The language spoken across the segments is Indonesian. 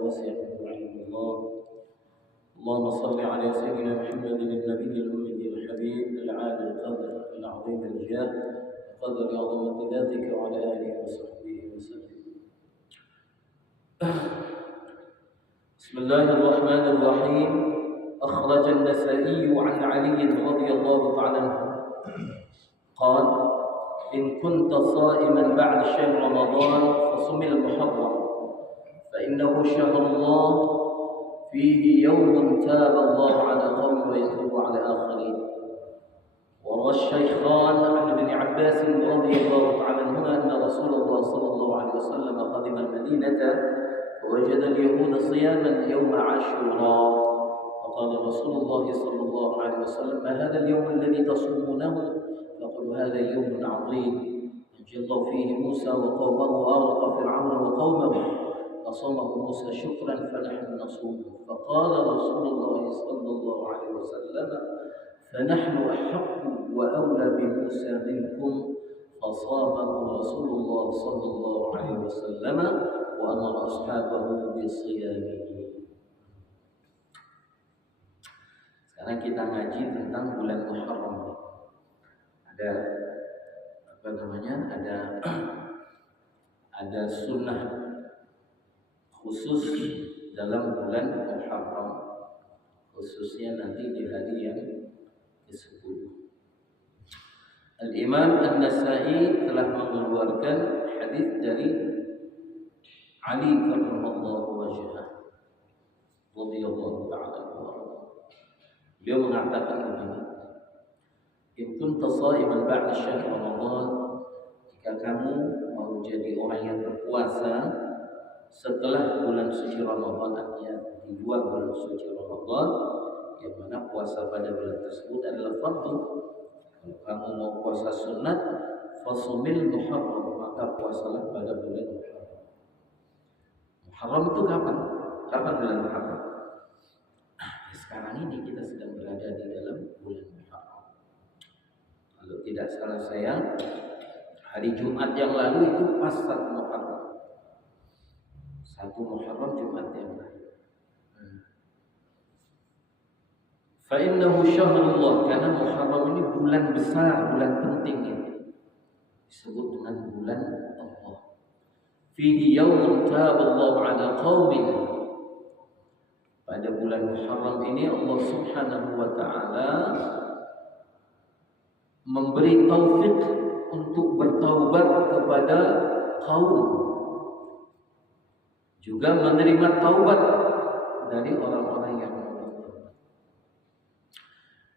واسع رحمه الله. اللهم صل على سيدنا محمد النبي الأمي الحبيب العالي القدر العظيم الجاه قدر عظمة ذاتك وعلى آله وصحبه وسلم. بسم الله الرحمن الرحيم. أخرج النسائي عن علي رضي الله تعالى عنه قال: إن كنت صائما بعد شهر رمضان فصم المحرم فإنه شهر الله فيه يوم تاب الله على قوم ويتوب على آخرين. وروى الشيخان عن ابن عباس رضي الله تعالى عنهما أن رسول الله صلى الله عليه وسلم قدم المدينة فوجد اليهود صياما يوم عاشوراء، فقال رسول الله صلى الله عليه وسلم: ما هذا اليوم الذي تصومونه؟ فقالوا: هذا يوم عظيم نجى الله فيه موسى وقومه وأغرق فرعون وقومه، فصومه موسى شكرا فنحن نصومه. فقال رسول الله صلى الله عليه وسلم: فنحن أحق وأولى بموسى منكم. فصامه رسول الله صلى الله عليه وسلم وأمر أصحابه بصيامه. Sekarang kita ngaji tentang bulan Muharram. Ada sunnah khusus dalam bulan Muharram, khususnya nanti di hari yang ke-10. Al-Imam An-Nasai telah mengeluarkan hadis dari Ali karramallahu wajhah radhiyallahu ta'ala anhu. Beliau mengatakan begini: In kunta sha'iman ba'da syahr Ramadan, jika kamu mau jadi orang yang berpuasa setelah bulan suci Ramadan, artinya di luar bulan suci Ramadan, yang mana puasa pada bulan tersebut adalah fardu. Kalau kamu mau puasa sunat, fasumil muharram, maka puasalah pada bulan Muharram. Muharram itu kapan? Kapan bulan Muharram? Sekarang ini kita sedang berada di dalam bulan Muharram. Kalau tidak salah saya, hari Jumat yang lalu itu pas 1 Muharram. 1 Muharram Jumat yang lalu. Fa'innahu syahrullah, karena Muharram ini bulan besar, bulan penting ini. Disebut dengan bulan Allah. Fihi yawmun taballahu ala qaumin. Pada bulan Muharram ini Allah Subhanahu wa ta'ala memberi taufik untuk bertaubat kepada kaum, juga menerima taubat dari orang-orang yang bertaubat.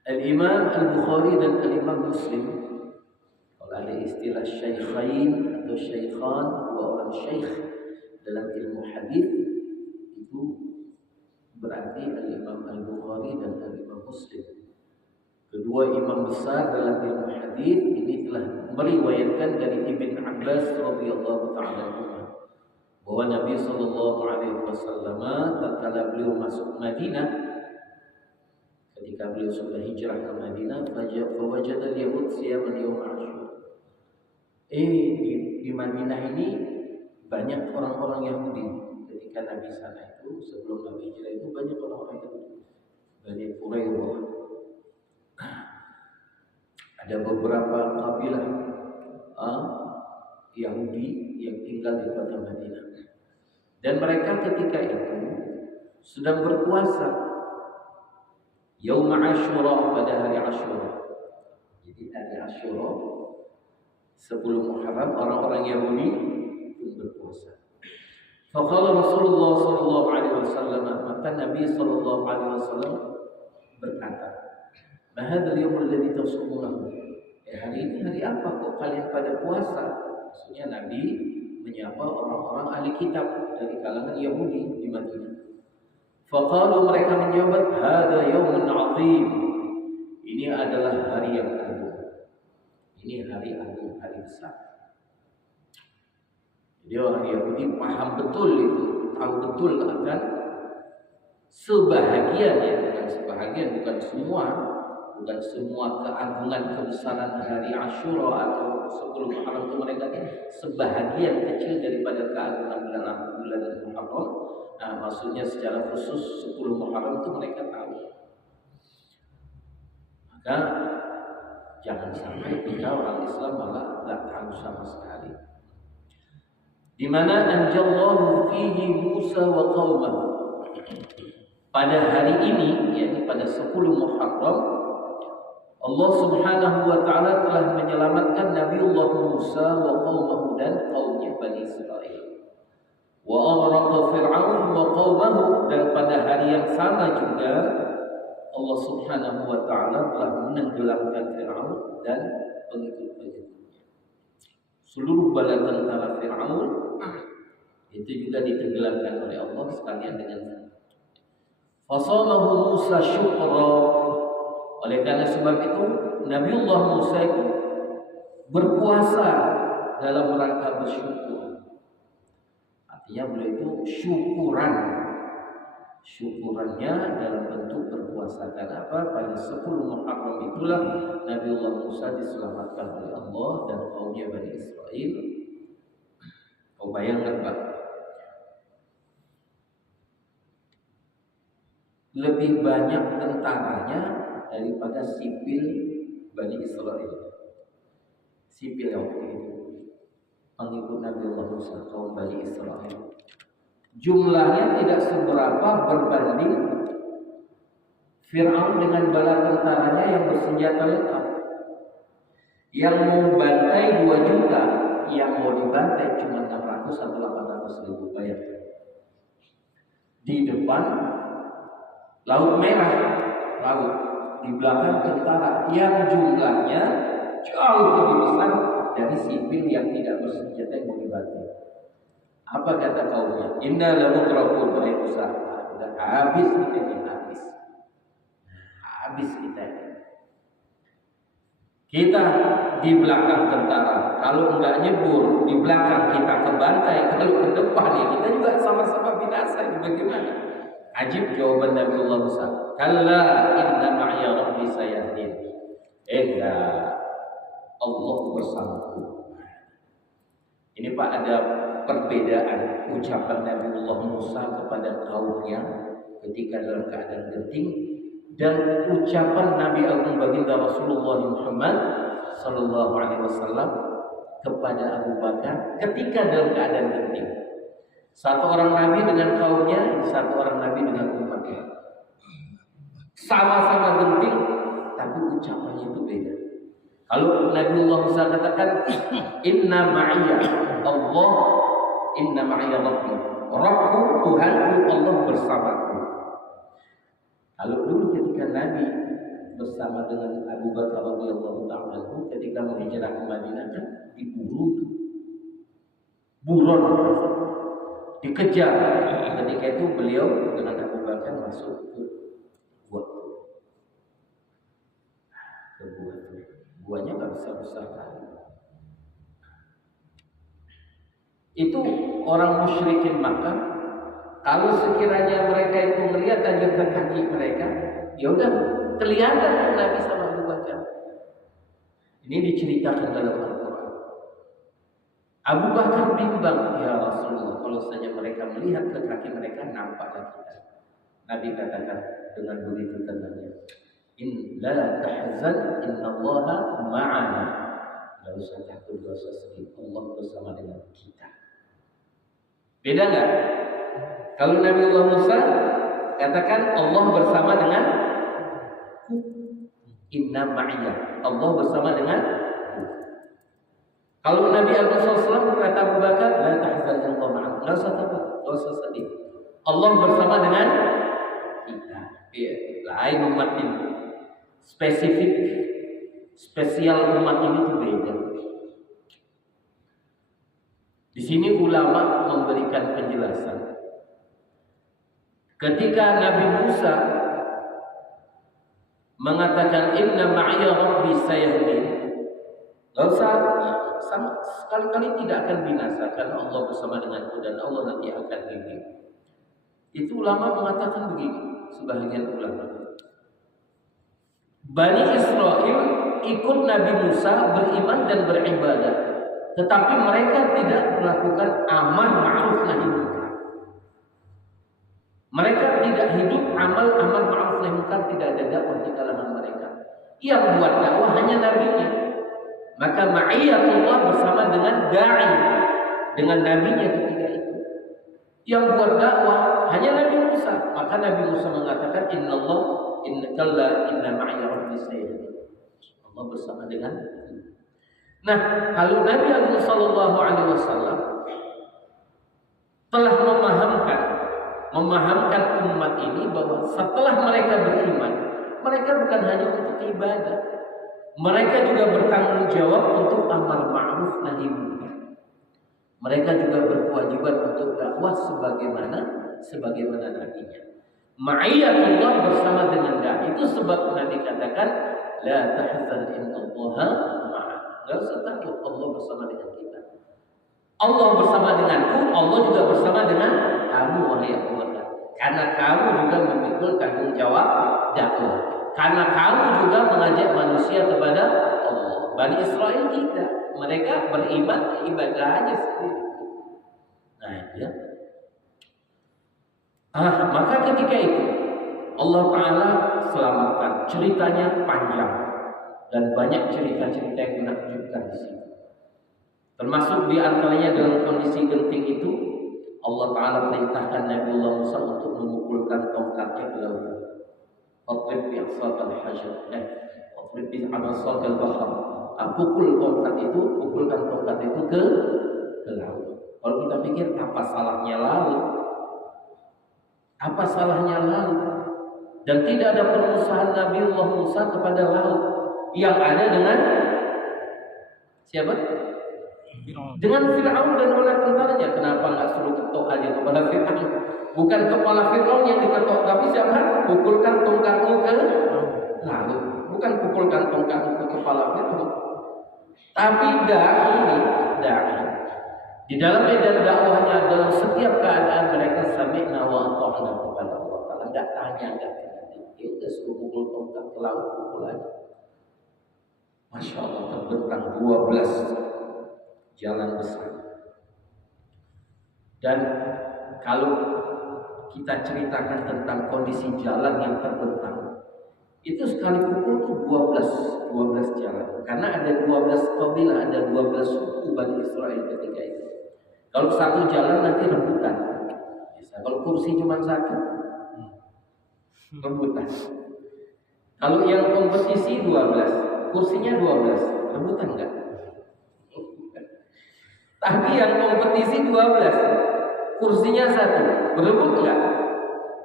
Al-Imam Al-Bukhari dan Al-Imam Muslim, kalau ada istilah syaikhain atau syaikhan, dua orang syaikh dalam ilmu hadis, itu berarti Al-Imam Al-Bukhari dan Al-Imam Muslim. Kedua imam besar dalam ilmu hadis ini telah meriwayatkan dari Ibn Abbas radhiyallahu ta'ala anhu bahwa Nabi sallallahu alaihi wasallam tatkala beliau masuk Madinah, ketika beliau sudah hijrah ke Madinah, fawajada al-yahud siyaman yawm Ashura. Di Madinah ini banyak orang-orang Yahudi. Ketika Nabi sana itu, sebelum Nabi hijrah itu banyak orang-orang Yahudi. Bani Quraidah. Ada beberapa kabilah Yahudi yang tinggal di kota Madinah. Dan mereka ketika itu sedang berpuasa Yaum Ashura, pada hari Ashura. Jadi hari Ashura 10 Muharram, orang-orang Yahudi pun berpuasa. Faqala Rasulullah sallallahu alaihi wasallam, maka Nabi sallallahu alaihi wasallam berkata, "Ma hadzal yawm alladhi tasumunahu?" Hari ini hari apa kok kalian pada puasa? Maksudnya Nabi menyapa orang-orang ahli kitab dari kalangan Yahudi di Madinah. Faqalu, mereka menjawab, "Hadza yawmun 'azim." Ini adalah hari yang agung. Ini hari agung, hari besar. Jadi orang Yahudi paham betul itu, tahu betul akan sebahagian, ya, bukan sebahagian, bukan semua keagungan kebesaran hari Ashura atau 10 Muharram itu, mereka sebahagian kecil daripada keagungan bulan Muharram. maksudnya secara khusus 10 Muharram itu mereka tahu. Maka jangan sampai kita orang Islam malah nggak tahu sama sekali. Di mana anjallahu fihi Musa wa qaumahu. Pada hari ini, yakni pada 10 Muharram, Allah Subhanahu wa taala telah menyelamatkan Nabiullah Musa wa qaumahu dan kaumnya Bani Israil. Wa aghlaqa Fir'aun wa qaumahu, dan pada hari yang sama juga Allah Subhanahu wa taala telah menenggelamkan Fir'aun dan pengikut-pengikutnya. Seluruh bala tentara Fir'aun itu juga ditenggelamkan oleh Allah sekalian dengan fasamahu Musa syukra. Oleh karena sebab itu Nabiullah Musa itu berpuasa dalam rangka bersyukur. Artinya beliau itu syukurannya dalam bentuk berpuasa. Karena apa? Pada 10 Muharram itulah Nabiullah Musa diselamatkan oleh Allah dan kaumnya Bani Israil. Kau bayangkan Pak, lebih banyak tentaranya daripada sipil Bani Israil. Sipil yang waktu itu pengikut Nabiullah Musa, kaum Bani Israil, jumlahnya tidak seberapa berbanding Fir'aun dengan bala tentaranya yang bersenjata lengkap. Yang mau bantai 2 juta, yang mau dibantai cuma 600 atau 800 ribu, bayar. Di depan Laut Merah, di belakang tentara yang jumlahnya jauh lebih besar dari sipil yang tidak bersenjata yang mau dibantai. Apa kata kaumnya? Inna lamudrakun, wahai Musa, sudah habis kita ini, habis kita ini. Kita di belakang tentara, kalau enggak nyebur, di belakang kita kebantai, kalau ke depan ya kita juga sama-sama binasa. Ini bagaimana? Ajib jawaban Nabiullah Musa. Kalla inna ma'iya rabbi sayahdin. Enggak, Allah bersamaku. Ini Pak, ada perbedaan ucapan Nabiullah Musa kepada kaumnya ketika dalam keadaan genting, dan ucapan Nabi Agung Baginda Rasulullah Muhammad Sallallahu Alaihi Wasallam kepada Abu Bakar ketika dalam keadaan genting. Satu orang Nabi dengan kaumnya, satu orang Nabi dengan umatnya. Sama-sama genting, tapi ucapannya itu beda. Kalau Nabiullah Musa katakan inna ma'iyya Allah, inna ma'iyya Rabbi, Rabbku, Tuhanku, Allah bersamaku. Kalau dulu ketika Nabi bersama dengan Abu Bakar radhiyallahu ta'ala ketika menghijrah ke Madinah, kan diburu, buron, dikejar. Ketika itu beliau dengan Abu Bakar masuk ke buahnya nggak besar-besar kali. Itu orang musyrikin Makkah, kalau sekiranya mereka itu melihat tanjakan kaki mereka, ya udah kelihatan Nabi sama Abu Bakar. Ini diceritakan dalam Al-Quran. Abu Bakar bimbang, ya Rasulullah, kalau saja mereka melihat ke kaki mereka, nampaklah kita. Nabi katakan dengan begitu tenangnya, in la tahzan innallaha ma'ana. Enggak usah takut, enggak usah sedih, Allah bersama dengan kita. Beda enggak? Kalau Nabiullah Musa katakan Allah bersama dengan inna ma'iyya, Allah bersama dengan. Kalau Nabi SAW berkata Abu Bakar, la tahzan innallaha ma'ana, enggak usah takut, enggak usah sedih, Allah bersama dengan kita. Lain umat ini. Spesial umat ini itu beda. Di sini ulama memberikan penjelasan. Ketika Nabi Musa mengatakan inna ma'iyya rabbi sayahdin, enggak usah, sekali-kali tidak akan binasa karena Allah bersama denganku dan Allah nanti akan bimbing. Itu ulama mengatakan begini, sebagian ulama. Bani Israel ikut Nabi Musa beriman dan beribadah, tetapi mereka tidak melakukan amar ma'ruf nahi munkar. tidak hidup amal-amal ma'ruf nahi munkar, tidak ada dakwah di kalangan mereka. Yang buat dakwah hanya nabinya. Maka ma'iyatullah bersama dengan da'i, dengan nabinya ketika itu. Yang buat dakwah hanya Nabi Musa. Maka Nabi Musa mengatakan inna ma'iya rabbi sayahdin. Allah bersama dengan. Nah, kalau Nabi Agung sallallahu alaihi wasallam telah memahamkan umat ini bahwa setelah mereka beriman, mereka bukan hanya untuk ibadah, mereka juga bertanggung jawab untuk amal ma'ruf nahi munkar. Mereka juga berkewajiban untuk dakwah sebagaimana nabinya. Ma'iyatullah bersama dengan dakwah. Itu sebab Nabi katakan la tahzan innallaha ma'ana. Enggak usah takut, Allah bersama dengan kita. Allah bersama denganku, Allah juga bersama dengan kamu wahai Abu Bakar. Karena kamu juga memikul tanggung jawab dakwah. Karena kamu juga mengajak manusia kepada Allah. Bani Israel tidak. Mereka beriman ibadahnya sendiri. Nah, ya. Maka ketika itu Allah Ta'ala selamatkan. Ceritanya panjang dan banyak cerita-cerita yang menakjubkan di sini. Termasuk di antaranya dalam kondisi genting itu Allah Ta'ala perintahkan Nabiullah Musa untuk memukulkan tongkatnya ke laut. Watrib bi asaqal hajar, watrib bi asaqal bahar. Pukulkan tongkat itu ke laut. Kalau kita pikir apa salahnya laut? Apa salahnya laut? Dan tidak ada permusuhan Nabiullah Musa kepada laut. Yang ada dengan siapa? Dengan Fir'aun dan bala tentaranya. Kenapa nggak suruh ketok aja kepada Fir'aun? Bukan kepala Fir'aun yang diketok, tapi siapa? Pukulkan tongkatmu ke laut. Bukan pukulkan tongkatmu ke kepala Fir'aun. Tapi da'i di dalam medan dakwahnya, dalam setiap keadaan mereka sami'na wa ata'na kepada Allah Ta'ala. Enggak tanya, enggak tanya. Dia udah suruh pukul tongkat ke laut, pukul aja. Masya Allah, terbentang 12 jalan besar. Dan kalau kita ceritakan tentang kondisi jalan yang terbentang, itu sekali pukul itu 12 jalan. Karena ada 12 kabilah, ada 12 suku Bani Israel ketika itu. Kalau satu jalan nanti rebutan. Kalau kursi cuma satu, rebutan. Kalau yang kompetisi 12, kursinya 12, rebutan enggak? Tapi yang kompetisi 12, kursinya satu, berebut enggak?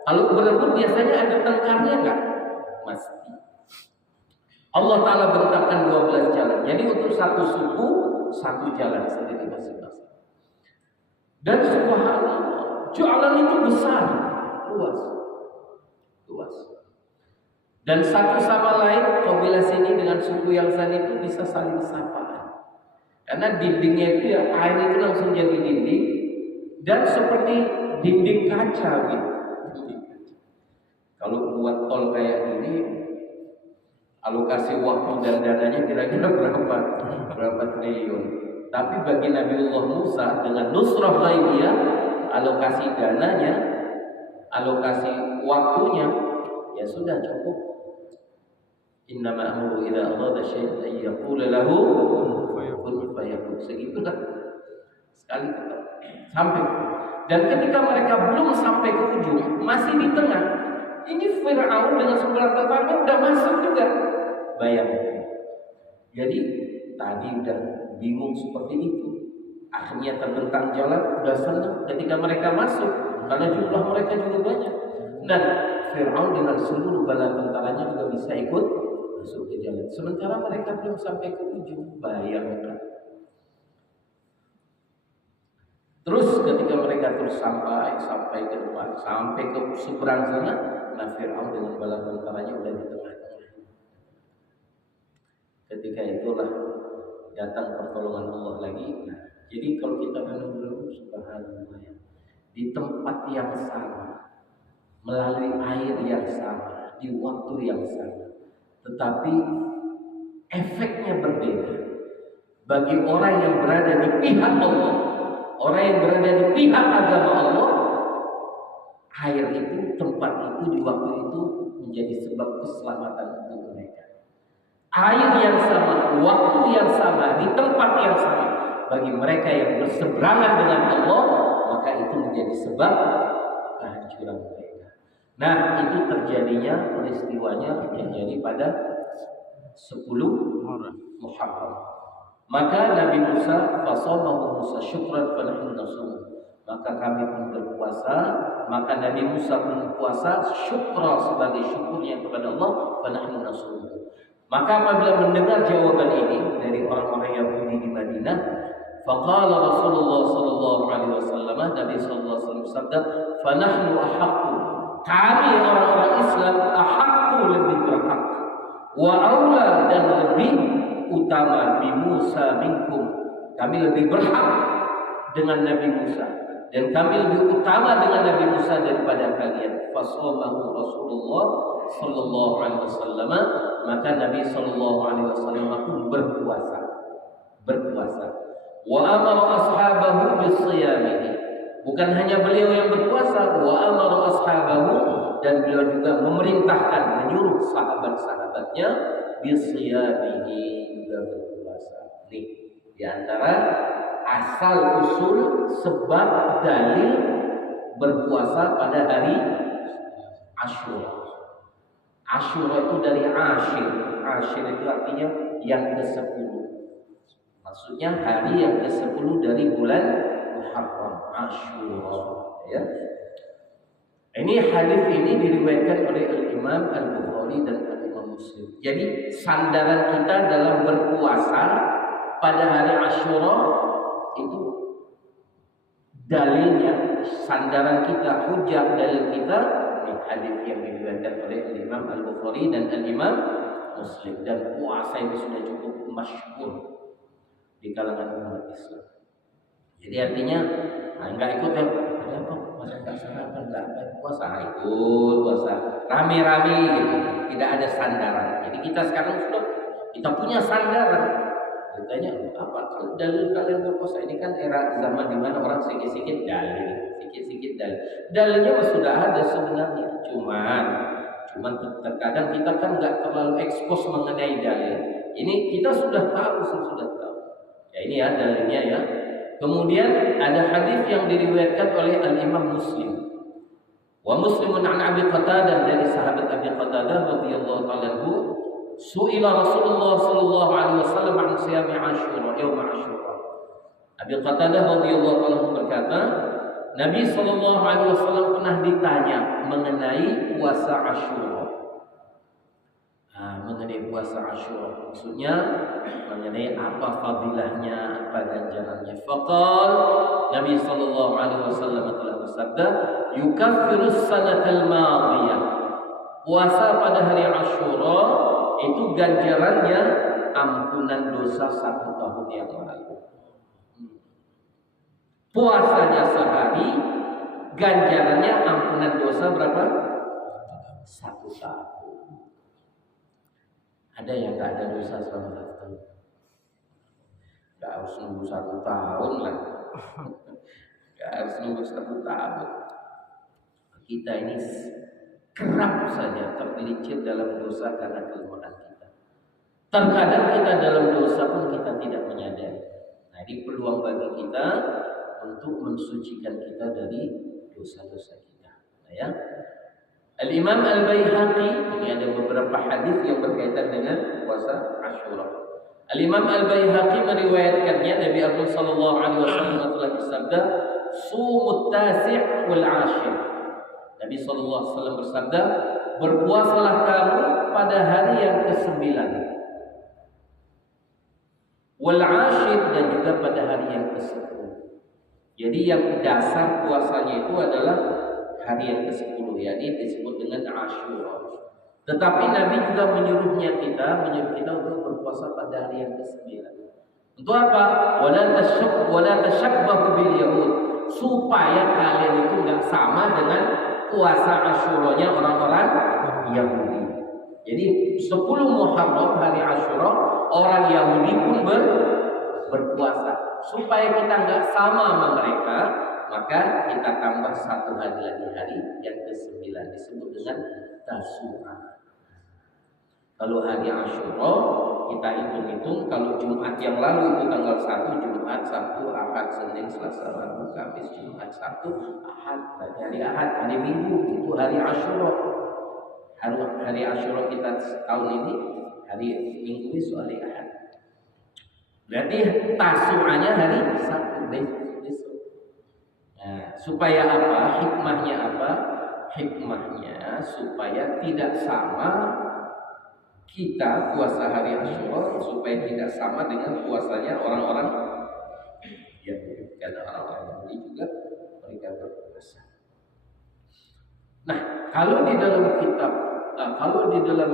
Kalau berebut biasanya ada tengkarnya enggak? Pasti. Allah Ta'ala bentangkan 12 jalan. Jadi untuk satu suku, satu jalan sendiri masing-masing. Dan subhanallah, jalan itu besar, luas. Dan satu sama lain, kabilah sini dengan suku yang sana itu bisa saling sapaan. Karena dindingnya itu ya, air itu langsung jadi dinding. Dan seperti dinding kaca gitu. Kalau buat tol kayak gini, alokasi waktu dan dananya kira-kira berapa triliun. Tapi bagi Nabiullah Musa dengan nusrah ghaibiyah, alokasi dananya, alokasi waktunya, ya sudah cukup. Innama amru idza arada syai'an ay yaqula lahu kun fayakun. Segitu kan. Sekali sampai. Dan ketika mereka belum sampai ke ujung, masih di tengah, ini Fir'aun dengan sebelah tentaranya udah masuk juga. Bayangkan. Jadi tadi udah bingung seperti itu. Akhirnya terbentang jalan, udah senang ketika mereka masuk karena jumlah mereka juga banyak. Dan Fir'aun dengan seluruh bala tentaranya juga bisa ikut masuk ke jalan. Sementara mereka belum sampai ke ujung. Bayangkan. Terus ketika mereka terus sampai ke depan, sampai ke seberang sana, nah Fir'aun dengan bala tentaranya udah di tengah-tengah. Ketika itulah datang pertolongan Allah lagi. Nah, jadi kalau kita benar-benar subhanallah ya, di tempat yang sama, melalui air yang sama, di waktu yang sama, tetapi efeknya berbeda. Bagi orang yang berada di pihak Allah, orang yang berada di pihak agama Allah, air itu, tempat itu di waktu itu menjadi sebab keselamatan untuk mereka. Air yang sama, waktu yang sama, di tempat yang sama bagi mereka yang berseberangan dengan Allah, maka itu menjadi sebab kehancuran mereka. Nah, itu terjadinya peristiwanya terjadi pada 10 Muharram. Maka Nabi Musa fasamahu Musa syukran fa nahnu nasum. Maka kami pun berpuasa, maka Nabi Musa pun puasa syukra sebagai syukurnya kepada Allah, fa nahnu nasum. Maka apabila mendengar jawaban ini dari orang-orang Yahudi di Madinah, faqala Rasulullah sallallahu alaihi wasallam, Nabi sallallahu alaihi wasallam sabda, fa nahnu ahaqqu. Kami orang-orang Islam ahaqqu, lebih berhak, wa aula, dan lebih utama bi Musa minkum. Kami lebih berhak dengan Nabi Musa, dan kami lebih utama dengan Nabi Musa daripada kalian. Fasamahu Rasulullah sallallahu alaihi wasallam, maka Nabi sallallahu alaihi wasallam pun berpuasa. Wa amara ashabahu bisiyamihi. Bukan hanya beliau yang berpuasa, wa amara ashabahu, dan beliau juga memerintahkan, menyuruh sahabat-sahabatnya bisiyamihi, juga berpuasa. Nih, di antara asal usul sebab dalil berpuasa pada hari Asyura. Asyura itu dari Ashir. Ashir itu artinya yang ke-10. Maksudnya hari yang ke-10 dari bulan Muharram, Asyura, ya. Ini hadis ini diriwayatkan oleh Imam Al-Bukhari dan Imam Muslim. Jadi sandaran kita dalam berpuasa pada hari Asyura itu dalilnya, sandaran kita, hujah dalil kita, ini hadis yang diriwayatkan oleh Imam Al-Bukhari dan Imam Muslim. Dan puasa itu sudah cukup masyhur di kalangan umat Islam. Jadi artinya enggak ikut ya, apa puasa enggak sarapan, enggak puasa, ikut puasa rame-rame gitu. Tidak ada sandaran. Jadi kita sekarang sudah kita punya sandaran. Ditanya apa dalil kalian berpuasa? Ini kan era zaman di mana orang sedikit-sedikit dalil. Dalilnya sudah ada sebenarnya. Cuman terkadang kita kan nggak terlalu ekspos mengenai dalil. Ini kita sudah tahu. Ya ini ya dalilnya ya. Kemudian ada hadis yang diriwayatkan oleh Al-Imam Muslim. Wa Muslimun an Abi Qatadah, dari sahabat Abi Qatadah radhiyallahu ta'ala anhu, su'ila Rasulullah sallallahu alaihi wasallam an siyami Asyura, yaum Asyura. Abi Qatadah radhiyallahu ta'ala berkata, Nabi sallallahu alaihi wasallam pernah ditanya mengenai puasa Asyura. Mengenai puasa Asyura, maksudnya mengenai apa fadilahnya, apa ganjarannya. Faqal, Nabi sallallahu alaihi wasallam telah bersabda, yukaffirus sanatal madiyah. Puasa pada hari Asyura itu ganjarannya ampunan dosa 1 tahun yang lalu. Puasanya sehari, ganjarannya ampunan dosa berapa? 1 tahun. Ada yang tak ada dosa selama 1 tahun? Gak harus nunggu 1 tahun lah. Gak harus nunggu 1 tahun. Kita ini kerap saja tergelincir dalam dosa karena kelemahan kita. Terkadang kita dalam dosa pun kita tidak menyadari. Nah, ini peluang bagi kita untuk mensucikan kita dari dosa-dosa kita. Nah, ya. Al-Imam Al-Baihaqi, ini ada beberapa hadis yang berkaitan dengan puasa Asyura. Al-Imam Al-Baihaqi meriwayatkannya Nabi Muhammad sallallahu alaihi wasallam telah bersabda, "Sumut tasi' wal 'ashir." Nabi sallallahu alaihi wasallam bersabda, berpuasalah kamu pada hari yang ke-9, wal 'ashir, dan juga pada hari yang ke-10. Jadi yang dasar puasanya itu adalah hari yang ke-10, yakni disebut dengan Asyura. Tetapi Nabi juga menyuruh kita untuk berpuasa pada hari yang ke-9. Untuk apa? Wala tashabbahu bil yahud, supaya kalian itu enggak sama dengan puasa Asyuranya orang-orang Yahudi. Jadi 10 Muharram hari Asyura, orang Yahudi pun berpuasa. Supaya kita enggak sama sama mereka, maka kita tambah satu hari lagi, hari yang ke-9 disebut dengan Tasu'a. Kalau hari Asyura kita hitung-hitung, kalau Jumat yang lalu itu tanggal 1, Jumat, Sabtu, Ahad, Senin, Selasa, Rabu, Kamis, Jumat, Sabtu, Ahad, hari Ahad, hari Minggu itu hari Asyura. Hari Asyura kita tahun ini hari Minggu, besok hari Ahad. Berarti Tasu'anya hari Sabtu besok. Nah, supaya apa? Hikmahnya apa? Hikmahnya supaya tidak sama kita puasa hari Asyura, supaya tidak sama dengan puasanya orang-orang Yahudi, karena orang-orang Yahudi juga mereka berpuasa. Nah, kalau di dalam kitab, kalau di dalam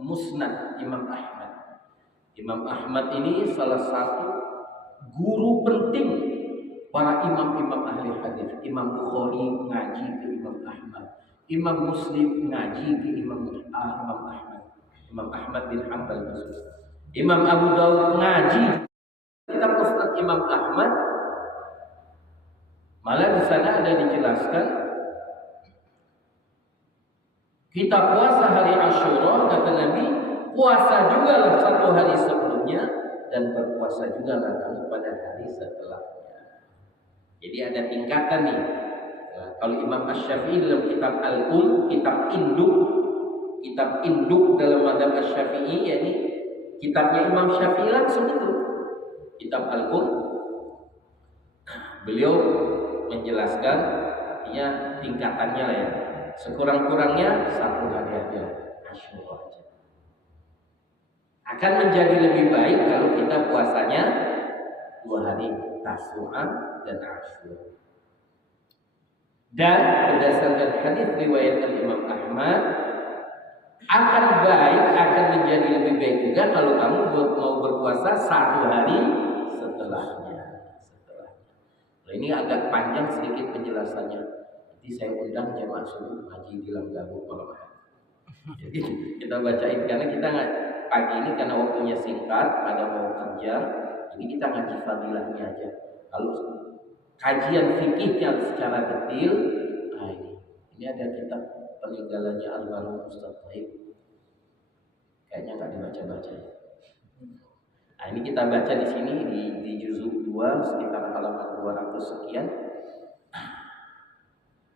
Musnad Imam Ahmad, Imam Ahmad ini salah satu guru penting para imam-imam ahli hadis. Imam Bukhari ngaji ke Imam Ahmad, Imam Muslim ngaji ke Imam Ahmad, Imam Ahmad bin Hanbal, Imam Abu Dawud ngaji kitab Musnad Imam Ahmad. Malah di sana ada dijelaskan kita puasa hari Asyura, kata Nabi, puasa juga lah satu hari sebelumnya dan berpuasa juga lah kamu pada hari setelahnya. Jadi ada tingkatan nih. Nah, kalau Imam Asy-Syafi'i dalam kitab Al-Um, kitab induk dalam mazhab Asy-Syafi'i, yakni kitabnya Imam Syafi'i langsung itu, kitab Al-Um, beliau menjelaskan artinya tingkatannya lah ya. Sekurang-kurangnya satu hari aja Asyura aja. Akan menjadi lebih baik kalau kita puasanya 2 hari, Tasu'a dan Asyura. Dan berdasarkan hadis riwayat Imam Ahmad, akan baik, akan menjadi lebih baik juga kalau kamu mau berpuasa 1 hari setelahnya. Nah, ini agak panjang sedikit penjelasannya. Nanti saya undang jemaah subuh ngaji di Lamgabu malam hari. Jadi kita bacain, karena kita nggak pagi ini karena waktunya singkat, ada mau kerja, jadi kita ngaji fadilahnya aja. Kalau kajian fikihnya secara detail, nah ini ada kitab peninggalannya almarhum Ustaz Taib, kayaknya nggak dibaca-baca. Nah, ini kita baca di sini di juzuk 2 sekitar halaman 200 sekian.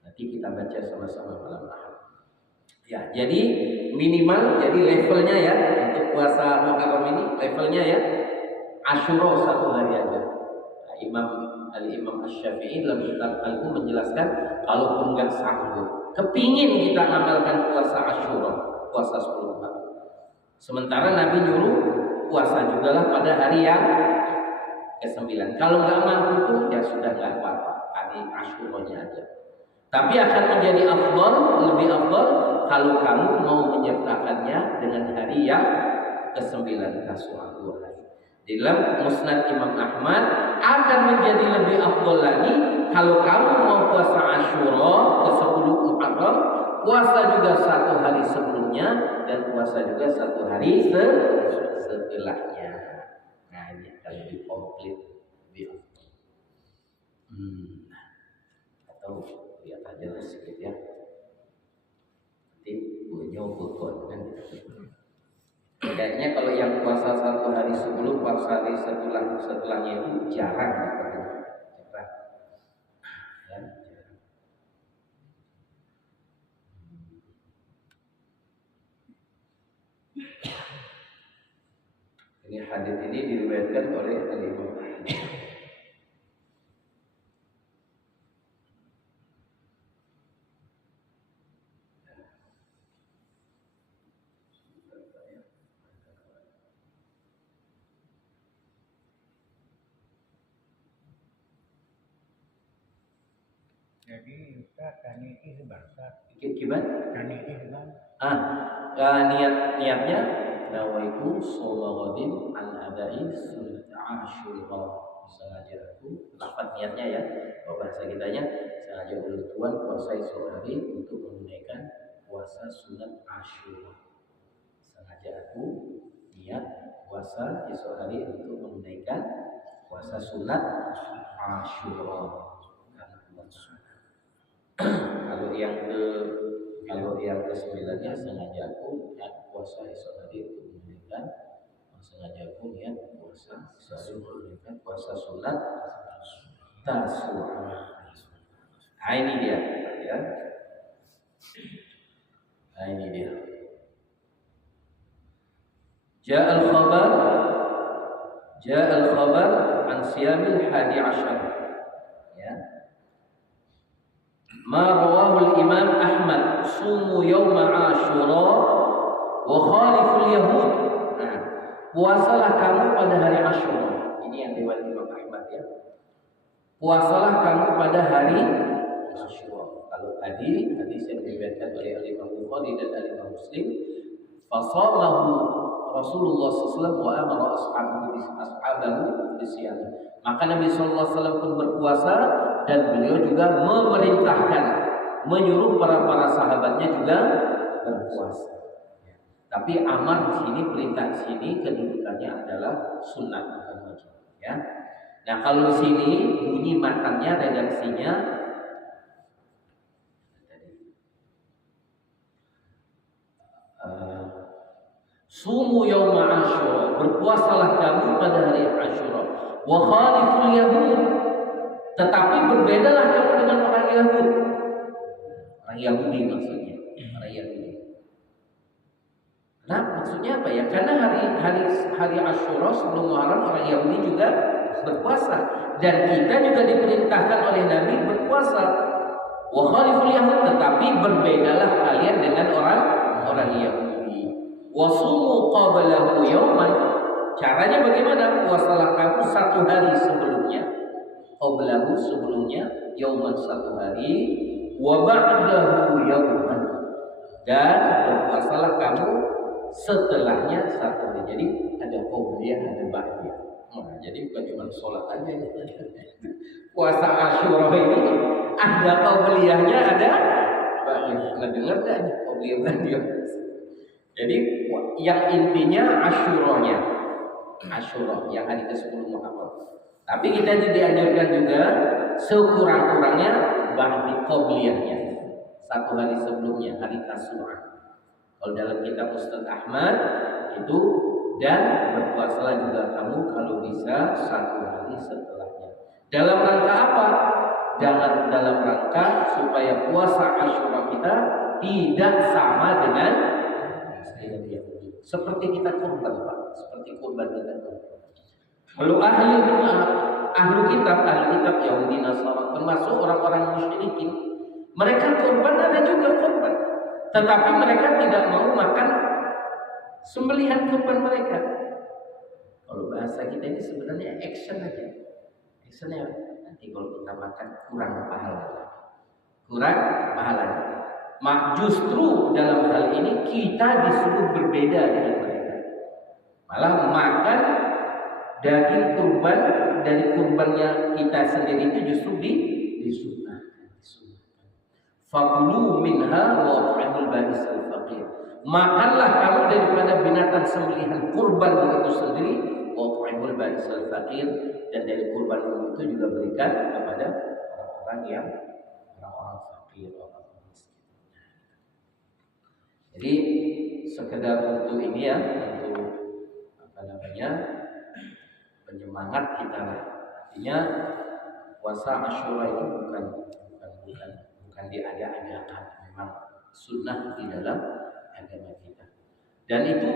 Nanti kita baca sama-sama malam Ahad. Ya, jadi minimal, jadi levelnya ya untuk puasa Muharram ini levelnya ya Asyura 1 hari aja. Nah, Imam Asy-Syafi'i dalam kitab Al-Um menjelaskan, kalaupun nggak sanggup, kepingin kita ngamalkan puasa Asyura, puasa 10 hari. Sementara Nabi nyuruh puasa juga lah pada hari yang ke-9. Kalau nggak mampu pun ya sudah nggak apa-apa, hari Asyuranya aja. Tapi akan menjadi afdal, lebih afdal kalau kamu mau menyertakannya dengan hari yang ke-9, Tasu'a 2 hari. Di dalam Musnad Imam Ahmad akan menjadi lebih afdal lagi kalau kamu mau puasa Asyura ke-10 Muharram, puasa juga 1 hari sebelumnya dan puasa juga 1 hari setelahnya. Nah, ini akan lebih komplit, lebih afdal. Atau lihat aja lah sedikit ya. Nanti bunyi bukon kan. Kayaknya kalau yang puasa 1 hari sebelum, puasa hari setelahnya itu jarang dapatnya. Jarang. Ya, jarang. Ini hadis ini diriwayatkan oleh Imam Ahmad. Jadi Ustaz kaniki sebangsa. Gimana? Kaniki sebangsa. Niatnya nawaitu shauma ghadin an adai sunnat Asyura. Sengaja aku lafaz niatnya ya, bahasa kitanya sengaja bertujuan puasa esok hari untuk menunaikan puasa sunat Asyura. Sengaja aku niat puasa esok hari untuk menunaikan puasa sunat Asyura. Kalau yang ke sembilannya sengaja pun ya puasa esok hari itu menunaikan, sengaja pun ya puasa menunaikan puasa sunat Tasu'a. Nah ini dia ya. Nah ini dia. Ja'al khabar an siyamil hadi asyar. Ya. Ma rawahu al-Imam Ahmad sumu yawma Asyura wa khaliful yahud. Nah, puasalah kamu pada hari Asyura. Ini yang riwayat Imam Ahmad ya. Puasalah kamu pada hari Asyura. Kalau tadi hadis yang diriwayatkan oleh Imam Bukhari dan Imam Muslim, fasamahu Rasulullah SAW wa amara ashabahu bisyam. Maka Nabi SAW pun berpuasa dan beliau juga memerintahkan, menyuruh para sahabatnya juga berpuasa. Tapi amar di sini, perintah di sini kedudukannya adalah sunnah bukan wajib. Ya. Nah kalau di sini bunyi matanya redaksinya sumu yawma Asyura, berpuasalah kamu pada hari Asyura. Wa khaliful yahud, tetapi berbedalah kamu dengan orang Yahudi. Orang Yahudi maksudnya, orang Yahudi. Nah, maksudnya apa ya? Karena hari Asyura sebelum Muharram orang Yahudi juga berpuasa dan kita juga diperintahkan oleh Nabi berpuasa. Wa khaliful yahud, tetapi berbedalah kalian dengan orang Yahudi. Wasumu qablahu yawman. Caranya bagaimana? Puasalah kamu satu hari sebelumnya. Qablahu sebelumnya, yawman satu hari, wa ba'dahu yawman. Dan berpuasalah kamu setelahnya satu hari. Jadi ada qabliyah, ada ba'diyah. Nah, jadi bukan cuma sholat aja. Puasa Asyura ini ada qabliyahnya, ada ba'diyah. Nggak dengar kan qabliyah ba'diyah? Jadi yang intinya Asyura yang hari ke-10 Muharram. Tapi kita dianjurkan juga sekurang-kurangnya ba'di qabliyahnya. Satu hari sebelumnya, hari Tasu'a. Kalau dalam kitab Ustaz Ahmad itu, dan berpuasalah juga kamu kalau bisa satu hari setelahnya. Dalam rangka apa? Dalam rangka supaya puasa Asyura kita tidak sama dengan Yahudi. Seperti kita kurban, Pak. Seperti kurban kita kurban. Kalau ahlu kitab Yahudi Nasara, termasuk orang-orang musyrikin, mereka kurban, ada juga kurban. Tetapi mereka tidak mau makan sembelihan kurban mereka. Kalau bahasa kita ini sebenarnya action aja. Actionnya nanti kalau kita makan kurang pahala. Justru dalam hal ini kita disuruh berbeda dengan mereka. Malah makan daging kurban dari kurbannya kita sendiri itu justru disunahkan. Fakulu minha wa at'imul ba'is al-faqir. Makanlah kamu daripada binatang sembelihan kurban itu sendiri, wa at'imul ba'is al-faqir, dan dari kurban itu juga berikan kepada orang-orang fakir, orang miskin. Jadi sekedar untuk ini ya, untuk penyemangat kita. Artinya puasa Asyura itu bukan diada-adakan, memang sunnah di dalam agama kita. Dan itu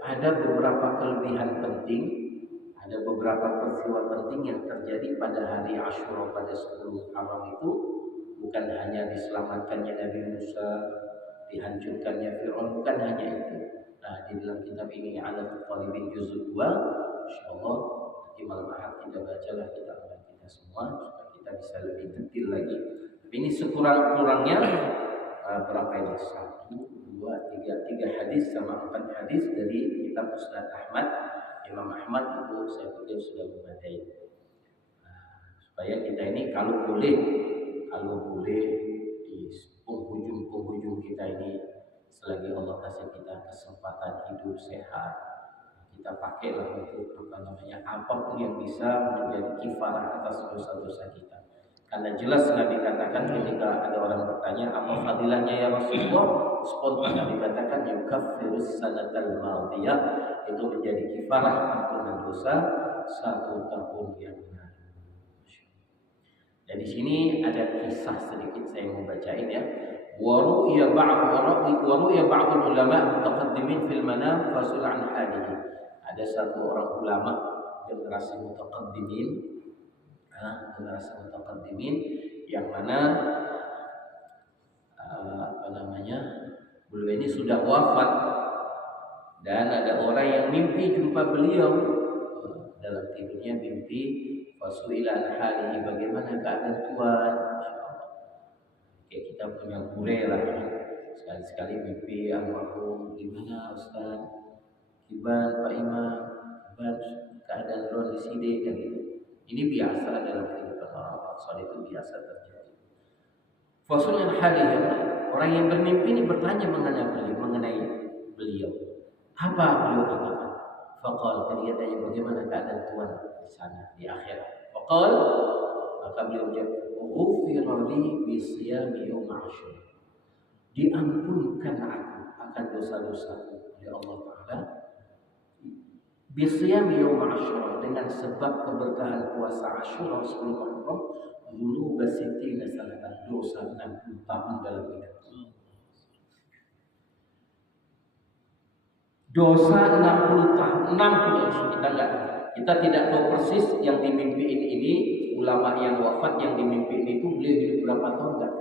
ada beberapa kelebihan penting, ada beberapa peristiwa penting yang terjadi pada hari Asyura pada 10 Muharram itu. Bukan hanya diselamatkannya Nabi Musa, dihancurkannya Fir'aun, bukan hanya itu. Nah, di dalam kitab ini Alatul Talibin juz 2, insyaallah nanti malam Ahad kita bacalah kitab kita semua supaya kita bisa lebih detail lagi. Tapi ini sekurang-kurangnya berapa ini? 1, 2, 3 hadis sama 4 hadis dari kitab Ustaz Ahmad. Imam Ahmad itu saya pikir sudah memadai. Supaya kita ini kalau boleh di penghujung kita ini, selagi Allah kasih kita kesempatan hidup sehat, kita pakailah untuk apapun yang bisa menjadi kifarah atas dosa-dosa kita. Karena jelas Nabi katakan ketika ada orang bertanya apa fadilahnya ya Rasulullah, spontan Nabi katakan yukaffirus sanatal madiyah, itu menjadi kifarah ampunan dosa 1 tahun yang lalu. Dan di sini ada kisah sedikit saya mau bacain ya. Waru'ya ba'd ulama mutaqaddimin fil manam fasul an halihi. Ada satu orang ulama generasi mutaqaddimin yang mana beliau ini sudah wafat dan ada orang yang mimpi jumpa beliau dalam tidurnya, mimpi fasu'ilan halihi, bagaimana keadaan Tuhan. Kayak kita punya gure lah ya. Sekali-sekali mimpi almarhum, gimana Ustaz Iban, Pak Imam, Iban, keadaan Ron di sini kan gitu. Ini biasa dalam kehidupan orang soal itu biasa terjadi. Fasu'ilan halihi, orang yang bermimpi ini bertanya mengenai beliau. Apa beliau katakan? Faqal, dia tanya bagaimana keadaan Tuhan di sana di akhirat. Faqal, maka beliau menjawab, "Ghufira li bi siyami yaum Asyura." Diampunkan aku akan dosa-dosaku oleh Allah Taala bi siyami yaum Asyura, dengan sebab keberkahan puasa Asyura 10 Muharram, dulu basitina sanatan, dosa 60 tahun dalam hidup. Dosa 60 tahun, 60 kita tidak tahu persis yang dimimpiin ini ulama yang wafat yang dimimpiin itu beliau hidup berapa tahun enggak.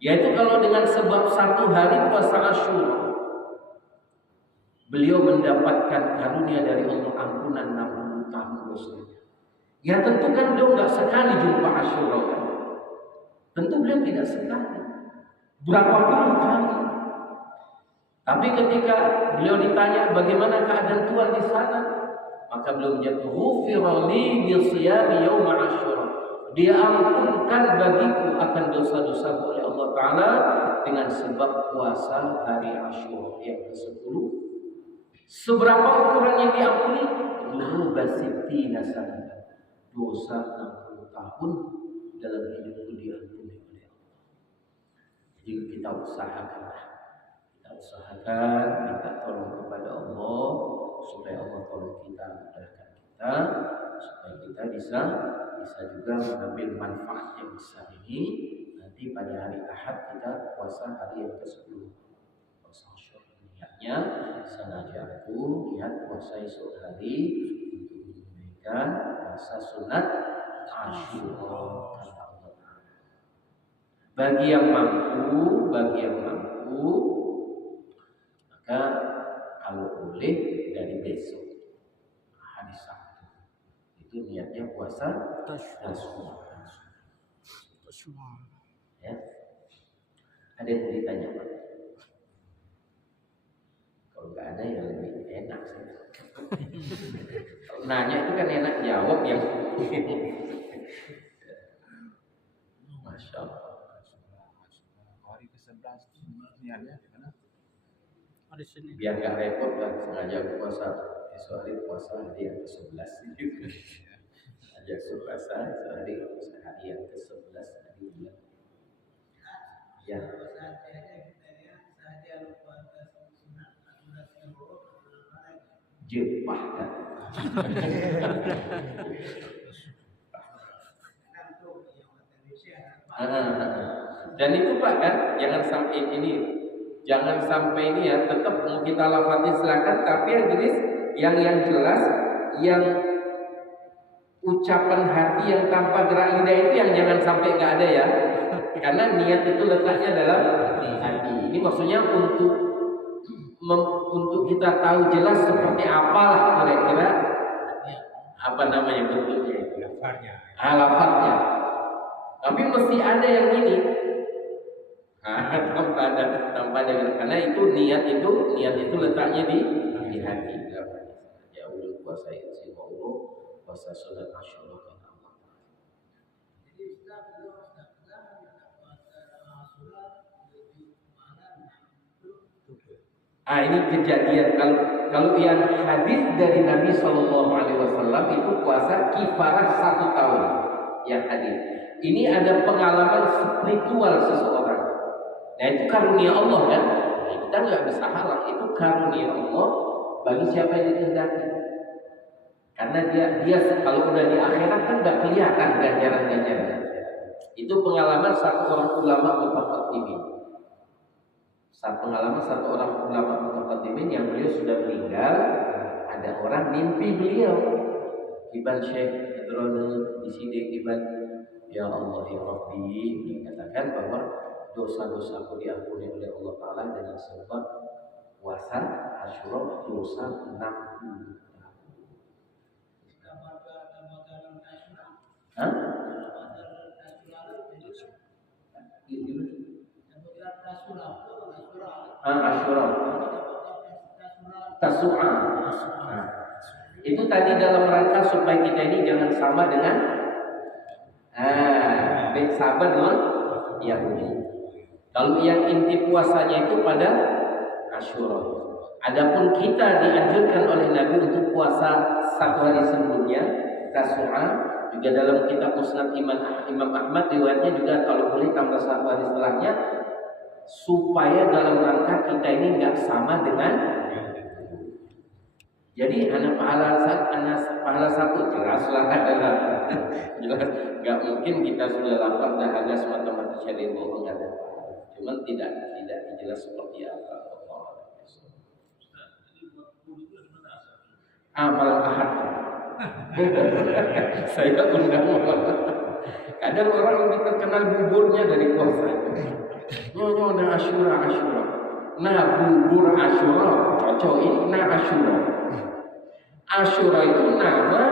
Yaitu kalau dengan sebab 1 hari puasa Asyura beliau mendapatkan karunia dari Allah ampunan 60 tahun dosanya. Ya tentu kan beliau enggak sekali jumpa Asyura kan. Tentu beliau tidak sekali. Berapa puluh kali. Tapi ketika beliau ditanya bagaimana keadaan Tuhan di sana, maka beliau menjawab, "Ghufira li bi siyami yaum Asyura." Dia ampunkan bagiku akan dosa-dosa oleh Allah Taala dengan sebab puasa hari Asyura yang ke-10. Seberapa ukuran yang diampuni? Dzunuba sittina sanatan. Dosa 60 tahun dalam hidupku diampuni oleh Allah. Jadi kita usahakan minta tolong kepada Allah supaya Allah tolong kita, mudahkan kita supaya kita bisa juga mengambil manfaat yang besar ini. Nanti pada hari Ahad kita puasa hari yang ke-10 puasa Asyura. Niatnya sengaja aku niat puasa esok hari untuk menunaikan puasa sunat Asyura. Bagi yang mampu maka kalau boleh dari besok hari Sabtu itu niatnya puasa Tasyrik. Ya. Ada yang ditanya Pak? Kalau nggak ada ya lebih enak sih. Kalau nanya itu kan enak, jawab yang Masya Allah. Hari ke-11 niatnya gimana? Biar nggak repot kan, sengaja puasa esok hari puasa hari yang ke-11 sengaja puasa esok hari puasa hari yang ke-11 hari bulan ya. Jepah kan. Dan itu Pak kan jangan sampai ini ya, tetap mau kita lafadzin silakan, tapi yang jelas yang ucapan hati yang tanpa gerak lidah itu yang jangan sampai nggak ada ya, karena niat itu letaknya dalam hati. Ini maksudnya untuk kita tahu jelas seperti apalah kira-kira bentuknya itu lafadznya. Tapi mesti ada yang ini tanpa ada, karena itu niat itu letaknya di hati. Ya Allah puasa itu sih Allah puasa sunat Asyura kan Allah. Ini kejadian yang hadis dari Nabi Shallallahu Alaihi Wasallam itu puasa kifarah 1 tahun yang hadis. Ini ada pengalaman spiritual seseorang. Nah itu karunia Allah kan? Nah, kita nggak bisa halang, itu karunia Allah bagi siapa yang dikehendaki. Karena dia kalau udah di akhirat kan nggak kelihatan ganjaran-ganjaran. Itu pengalaman satu orang ulama mutaqaddimin. Pengalaman satu orang ulama mutaqaddimin yang beliau sudah meninggal. Ada orang mimpi beliau, Ibn Syekh Adrona di sini Ibn, ya Allah ya Rabbi, dikatakan bahwa dosa-dosaku diampuni oleh Allah Ta'ala dengan sebab puasa Asyura dosa 60. Hah? Asyura Tasu'a. Itu tadi dalam rangka supaya kita ini jangan sama dengan sahabat non Yahudi. Kalau yang inti puasanya itu pada Asyura. Adapun kita dianjurkan oleh Nabi untuk puasa 1 hari sebelumnya, Tasu'a. Juga dalam kitab Musnad Imam Ahmad riwayatnya juga kalau boleh tambah 1 hari setelahnya, supaya dalam rangka kita ini nggak sama dengan. Jadi anak pahala 1 jelaslah adalah jelas. Nggak mungkin kita sudah lapar dahaga semata-mata cari bohong ada. Cuman tidak dijelas seperti apa. Malam Ahad. Saya undang. Kadang orang lebih terkenal buburnya dari puasa. Nyonya Asyura. Nah bubur Asyura cocok ini Asyura. Asyura itu nama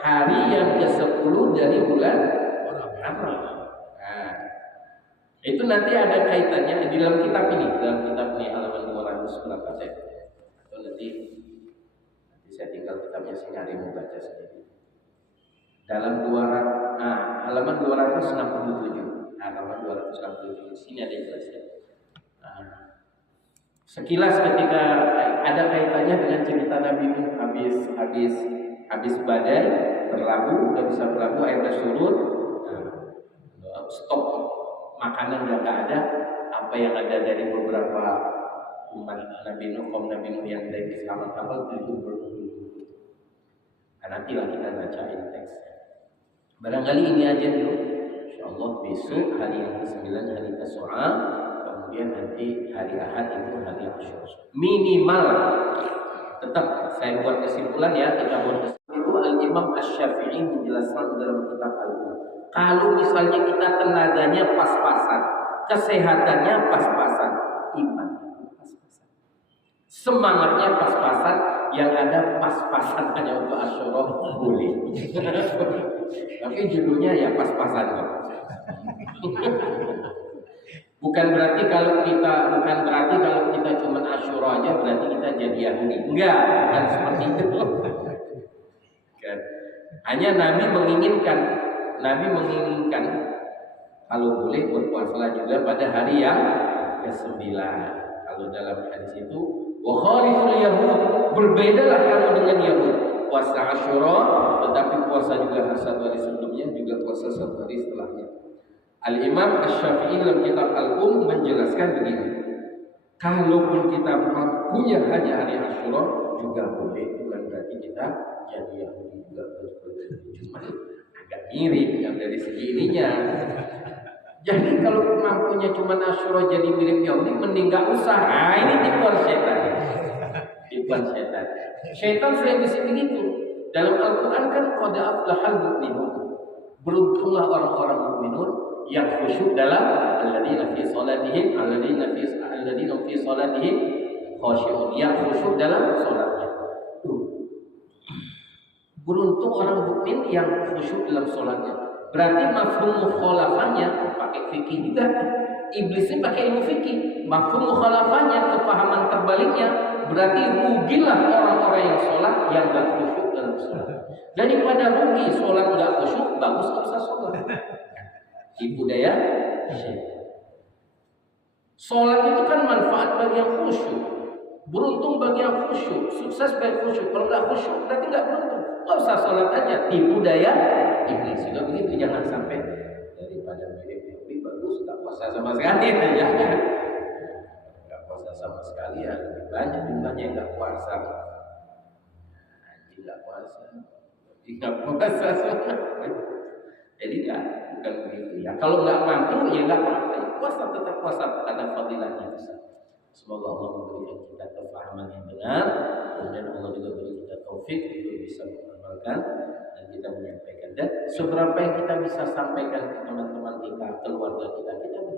hari yang ke-10 dari bulan Ramadan. Nah, itu nanti ada kaitannya di dalam kitab ini halaman 200 berapa saya? Atau nanti saya tinggal kitabnya sehari mau baca sendiri. Dalam halaman 267. Halaman 267 di sini ada jelasnya. Sekilas ketika ada kaitannya dengan cerita Nabi Nuh habis badai berlabuh, udah bisa berlabuh, air udah surut, stok makanan udah nggak ada, apa yang ada dari beberapa umat Nabi Nuh, kaum Nabi Nuh yang dari kapal itu berlabuh. Nantilah kita bacain teksnya. Barangkali ini aja dulu. Insyaallah besok hari yang ke-9 hari Tasu'a, kemudian nanti hari Ahad itu hari Asyura. Minimal tetap saya buat kesimpulan ya, kita buat kesimpulan itu Al-Imam Asy-Syafi'i menjelaskan dalam kitab Al-Umm. Kalau misalnya kita tenaganya pas-pasan, kesehatannya pas-pasan, iman pas-pasan, semangatnya pas-pasan, yang ada pas-pasan hanya untuk Asyura boleh. Tapi judulnya ya pas-pasan. Bukan berarti kalau kita cuma Asyura aja berarti kita jadi Yahudi. Enggak, bukan seperti itu. Kan? Hanya Nabi menginginkan kalau boleh berpuasalah juga pada hari yang ke-9. Kalau dalam hadis itu wa khaliful yahud, berbedalah kamu dengan Yahud. Puasa Asyura, tetapi puasa juga satu hari sebelumnya, juga puasa satu hari setelahnya. Al-Imam Asy-Syafi'i dalam kitab Al-Umm menjelaskan begini. Kalaupun kita punya hanya hari Asyura juga boleh, bukan berarti kita jadi Yahudi juga. Cuma agak mirip yang dari segi ininya. Jadi kalau mampunya cuma Asyura jadi mirip Yahudi, mending gak usah. Nah ini tipuan setan. Syaitan sering bisa begitu. Dalam Al-Quran kan qad aflahal mu'minun. Beruntunglah orang-orang mukminun yang khusyuk dalam alladzina fi salatihim khasyu'un, yang khusyuk dalam salatnya. Beruntung orang mukmin yang khusyuk dalam salatnya. Berarti mafhum mukhalafahnya pakai fikih juga. Iblisnya pakai ilmu fikih. Mafhum mukhalafahnya, kepahaman terbaliknya, berarti rugilah orang-orang yang sholat yang gak khusyuk dalam sholat. Daripada rugi sholat gak khusyuk, bagus gak usah sholat. Ibu daya sholat itu kan manfaat bagi yang khusyuk. Beruntung bagi yang khusyuk, sukses bagi khusyuk. Kalau nggak khusyuk berarti nggak beruntung. Nggak usah sholat aja, tipu daya iblis. Juga begitu, jangan sampai daripada mirip Yahudi bagus nggak puasa sama sekali. Jangan. Nggak puasa sama sekali ya lebih banyak jumlahnya yang nggak puasa. Nggak puasa, nggak puasa semua. Jadi bukan begitu ya. Kalau nggak mampu ya nggak apa-apa. Puasa tetap puasa karena fadilahnya besar. Semoga Allah memberikan kita kefahaman yang benar, kemudian Allah juga beri kita taufik untuk bisa mengamalkan dan kita menyampaikan. Dan seberapa yang kita bisa sampaikan ke teman-teman kita, keluarga kita beri.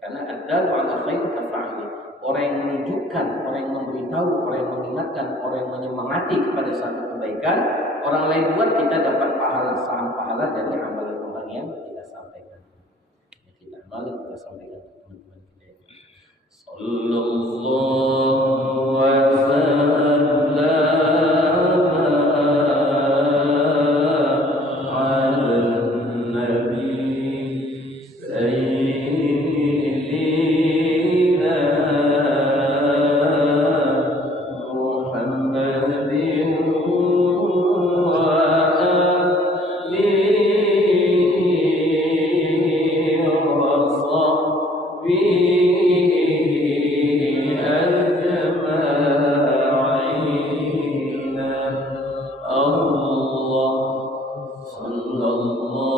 Karena ad-dalu ala khair kafa'ili. Orang yang menunjukkan, orang yang memberitahu, orang yang mengingatkan, orang yang menyemangati kepada satu kebaikan, orang lain buat, kita dapat pahala dari amalan orang yang kita sampaikan. Yang kita amali, kita sampaikan ke teman-teman kita. Sallallahu alaihi wasallam. Allah